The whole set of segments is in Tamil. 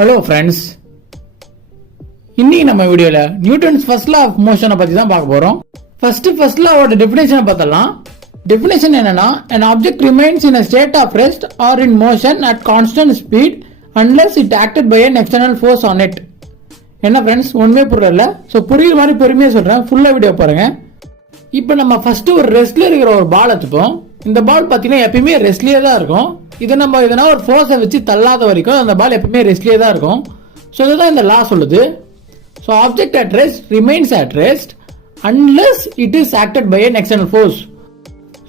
ஹலோ ஃப்ரெண்ட்ஸ், இன்னைக்கு நம்ம வீடியோல நியூட்டன்ஸ் ஃபர்ஸ்ட் லா ஆஃப் மோஷனை பத்தி தான் பார்க்க போறோம். ஃபர்ஸ்ட் லாவோட டெஃபினேஷனை பார்த்தலாம். டெஃபினேஷன் என்னன்னா, an object remains in a state of rest or in motion at constant speed unless it acted by an external force on it. என்ன ஃப்ரெண்ட்ஸ், ஒண்ணுமே புரியல. ஸோ புரியுற மாதிரி பொறுமையா சொல்றேன், ஃபுல்லா வீடியோ பாருங்க. இப்போ நம்ம ஃபர்ஸ்ட் ஒரு ரெஸ்ட்ல இருக்கிற ஒரு பால் எடுத்துப்போம். இந்த பால் பார்த்தீங்கன்னா எப்பயுமே ரெஸ்ட்லயே தான் இருக்கும். இதை நம்ம எதனா ஒரு ஃபோர்ஸை வச்சு தள்ளாத வரைக்கும் அந்த பால் எப்பவுமே ரெஸ்ட்லயே தான் இருக்கும். ஸோ இதுதான் இந்த லா சொல்லுது. So object at rest remains at rest unless it is acted by an external force.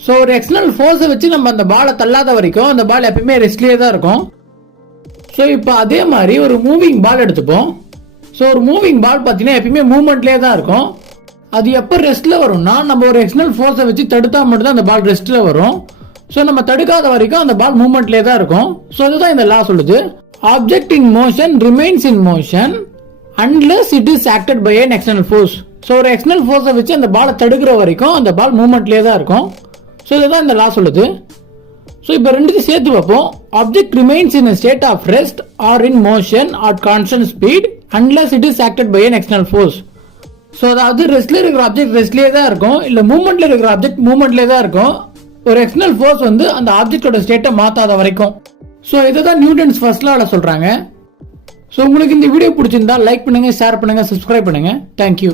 So ஒரு எக்ஸ்டர்னல் ஃபோர்ஸை வச்சு நம்ம அந்த பாலை தள்ளாத வரைக்கும் அந்த பால் எப்பயுமே ரெஸ்ட்லயே தான் இருக்கும். ஸோ இப்போ அதே மாதிரி ஒரு மூவிங் பால் எடுத்துப்போம். ஸோ ஒரு மூவிங் பால் பார்த்தீங்கன்னா எப்பயுமே மூவ்மெண்ட்லேயே தான் இருக்கும். அது எப்போ ரெஸ்ட்ல வரும்னா, நம்ம ஒரு எக்ஸ்டர்னல் ஃபோர்ஸை வச்சு தடுத்தா மட்டும் தான் அந்த பால் ரெஸ்ட்ல வரும். ஸோ நம்ம தடுக்காத வரைக்கும் அந்த பால் மூவ்மெண்ட்லேயே தான் இருக்கும். ஸோ இதுதான் இந்த லா சொல்லுது. Object in motion remains in motion unless it is acted by an external force. So ஒரு எக்ஸ்டர்னல் ஃபோர்ஸை வச்சு அந்த பாலை தடுக்கிற வரைக்கும் அந்த பால் மூவ்மெண்ட்லேயே தான் இருக்கும். ஸோ இதுதான் இந்த லா சொல்லுது. ஸோ இப்போ ரெண்டுத்தையும் சேர்த்து வைப்போம். Object remains in state of rest or in motion at constant speed unless it is acted by an external force. So அதாவது ரெஸ்ட்ல இருக்கிற ஆப்ஜெக்ட் ரெஸ்ட்லேயே தான் இருக்கும், இல்லை மூவ்மெண்ட்ல இருக்கிற ஆப்ஜெக்ட் மூவ்மெண்ட்லேயே தான் இருக்கும். ஒரு எக்ஸ்டர்னல் ஃபோர்ஸ் வந்து அந்த ஆப்ஜெக்டோட ஸ்டேட்டை மாத்தாத வரைக்கும். ஸோ இதுதான் நியூட்டன்ஸ் ஃபர்ஸ்ட் லால சொல்றாங்க. ஸோ உங்களுக்கு இந்த வீடியோ பிடிச்சிருந்தா லைக் பண்ணுங்க, ஷேர் பண்ணுங்க, சப்ஸ்கிரைப் பண்ணுங்க. தேங்க்யூ.